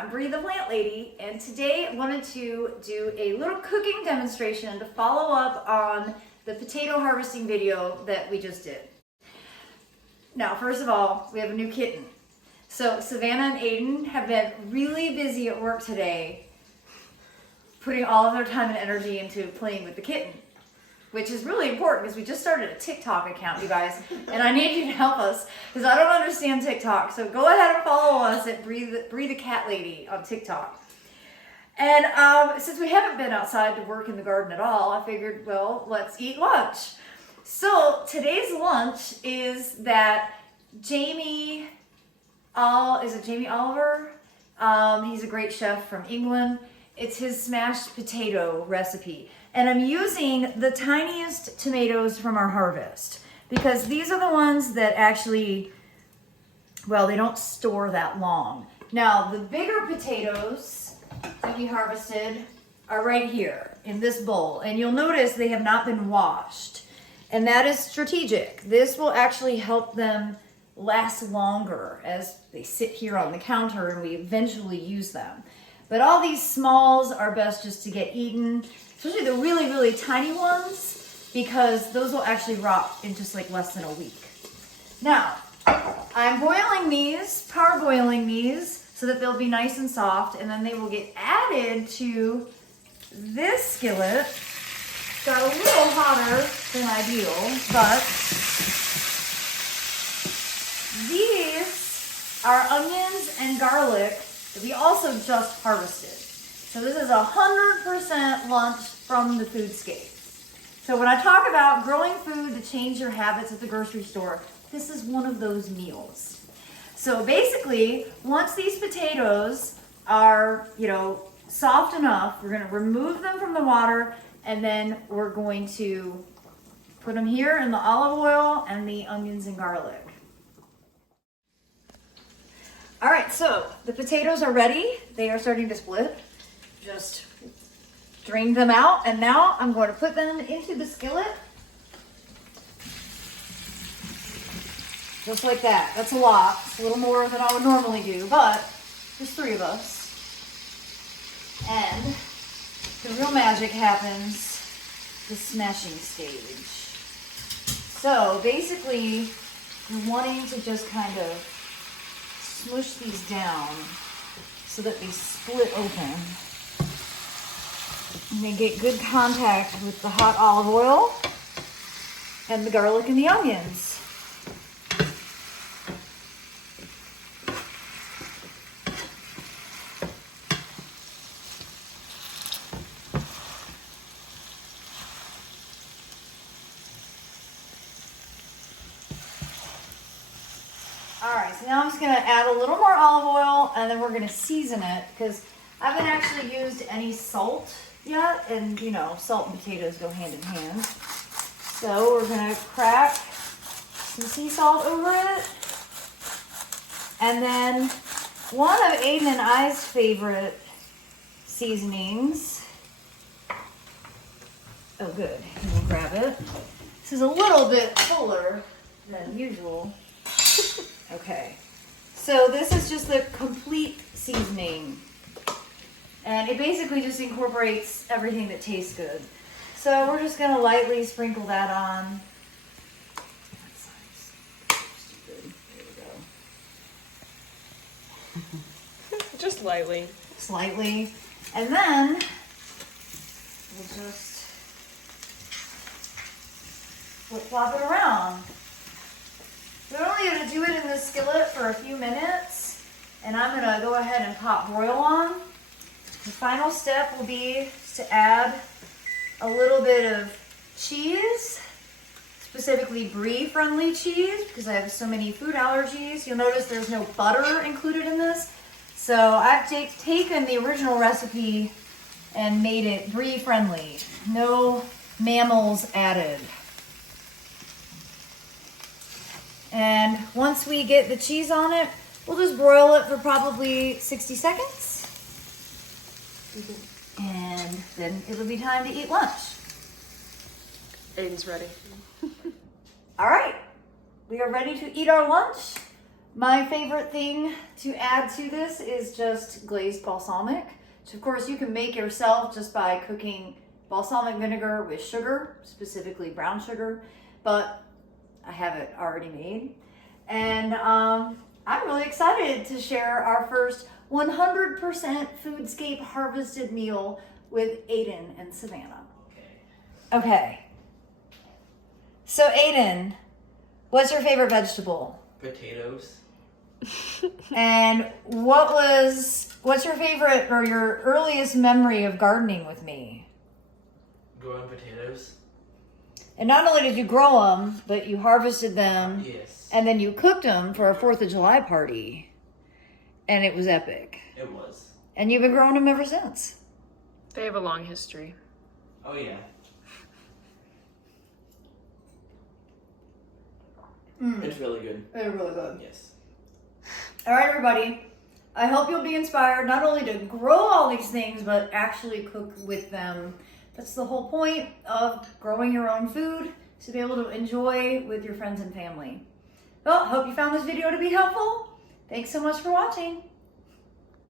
I'm Bree the Plant Lady, and today I wanted to do a little cooking demonstration to follow up on the potato harvesting video that we just did. Now, first of all, we have a new kitten. So Savannah and Aiden have been really busy at work today, putting all of their time and energy into playing with the kitten, which is really important because we just started a TikTok account, you guys, and I need you to help us because I don't understand TikTok. So go ahead and follow us at Bree the Cat Lady on TikTok. And since we haven't been outside to work in the garden at all, I figured, well, let's eat lunch. So today's lunch is that Jamie Oliver? He's a great chef from England. It's his smashed potato recipe. And I'm using the tiniest tomatoes from our harvest because these are the ones that actually, well, they don't store that long. Now, the bigger potatoes that we harvested are right here in this bowl. And you'll notice they have not been washed. And that is strategic. This will actually help them last longer as they sit here on the counter and we eventually use them. But all these smalls are best just to get eaten, especially the really, really tiny ones, because those will actually rot in just like less than a week. Now, I'm boiling these, power boiling these, so that they'll be nice and soft, and then they will get added to this skillet. Got a little hotter than ideal, but these are onions and garlic that we also just harvested. So this is 100% lunch from the foodscape. So when I talk about growing food to change your habits at the grocery store, this is one of those meals. So basically, once these potatoes are, soft enough, we're gonna remove them from the water and then we're going to put them here in the olive oil and the onions and garlic. All right, so the potatoes are ready. They are starting to split. Just drained them out, and now I'm going to put them into the skillet. Just like that. That's a lot. It's a little more than I would normally do, but there's 3 of us. And the real magic happens the smashing stage. So basically, you're wanting to just kind of smush these down so that they split open. And they get good contact with the hot olive oil and the garlic and the onions. All right, so now I'm just gonna add a little more olive oil and then we're gonna season it because I haven't actually used any salt yet, and salt and potatoes go hand in hand. So we're gonna crack some sea salt over it. And then one of Aiden and I's favorite seasonings. Oh good, we'll grab it. This is a little bit fuller than usual. Okay, so this is just the complete seasoning. And it basically just incorporates everything that tastes good. So we're just gonna lightly sprinkle that on. There we go. Just lightly. Slightly. And then we'll just flip-flop it around. We're only going to do it in this skillet for a few minutes, and I'm going to go ahead and pop broil on. The final step will be to add a little bit of cheese, specifically brie-friendly cheese, because I have so many food allergies. You'll notice there's no butter included in this. So I've taken the original recipe and made it brie-friendly. No mammals added. And once we get the cheese on it, we'll just broil it for probably 60 seconds. And then it'll be time to eat lunch. Aiden's ready. All right, we are ready to eat our lunch. My favorite thing to add to this is just glazed balsamic, which of course you can make yourself just by cooking balsamic vinegar with sugar, specifically brown sugar, but I have it already made. And I'm really excited to share our first 100% Foodscape harvested meal with Aiden and Savannah. Okay. So Aiden, what's your favorite vegetable? Potatoes. And what's your favorite or your earliest memory of gardening with me? Growing potatoes. And not only did you grow them, but you harvested them. Yes. And then you cooked them for a 4th of July party. And it was epic. It was. And you've been growing them ever since. They have a long history. Oh yeah. It's really good. They're really good. Yes. All right, everybody. I hope you'll be inspired not only to grow all these things, but actually cook with them. That's the whole point of growing your own food, to be able to enjoy with your friends and family. Well, hope you found this video to be helpful. Thanks so much for watching.